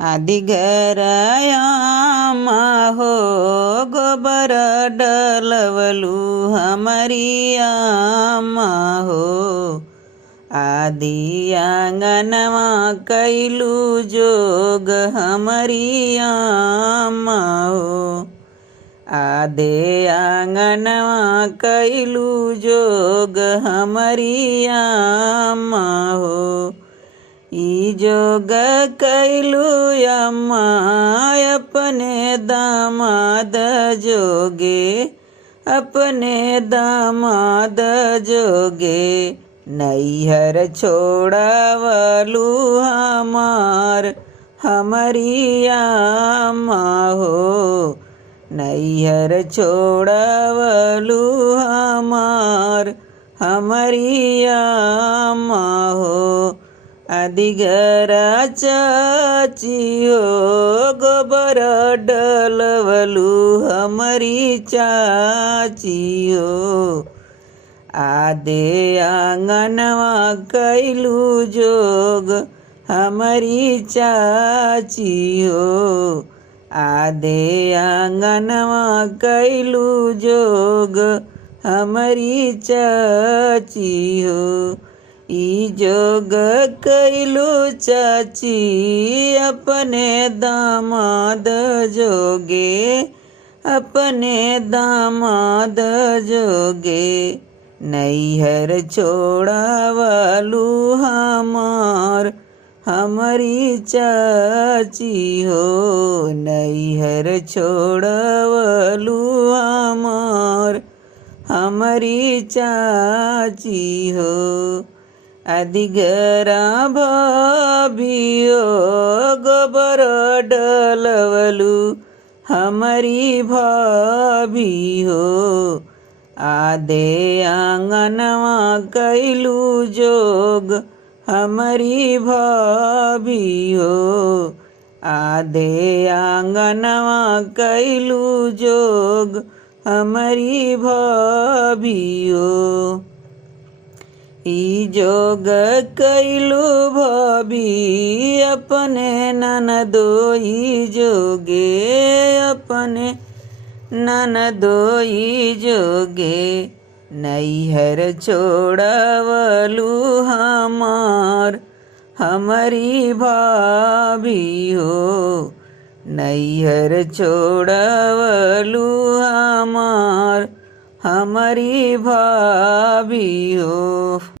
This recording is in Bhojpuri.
आदि घरयामा हो गोबर डलवलु हमारी आमा हो। आदि आंगनवा कैलू जोग हमारी आमा हो। आदे आंगनवा कैलू जोग हमारी आमा हो। ई जोग कैलू अम्मा अपने दामाद जोगे, अपने दामाद जोगे। नैहर छोड़ावलू हमार हमारी आमा हो। नैहर छोड़ावलू हमार हमारी आमा हो। आदि घरा चाची हो गोबर डलवलु हमारी चाची हो। आदे आंगनवा कैलू जोग हमारी चाची हो। आदे आंगनवा कैलू जोग हमारी चाची हो। ई जोग कैलू चाची अपने दामाद जोगे, अपने दामाद जोगे। नैहर छोड़ावलू हमार हमारी चाची हो। नैहर छोड़ावलू हमार हमारी चाची हो। आदि घरा भाभियो गोबर डलवलु हमारी भाभी हो। आदे आंगनवा कैलू जोग हमारी भाभी हो। आदे आंगनवा कैलू जोग हमारी भाभी हो। ई जोग कैलू भाभी अपने ननदोई जोगे, अपने ननदोई जोगे। नैहर छोड़ावलू हमार हमारी भाभी हो। नैहर छोड़ावलू हमार हमारी भाभी हो।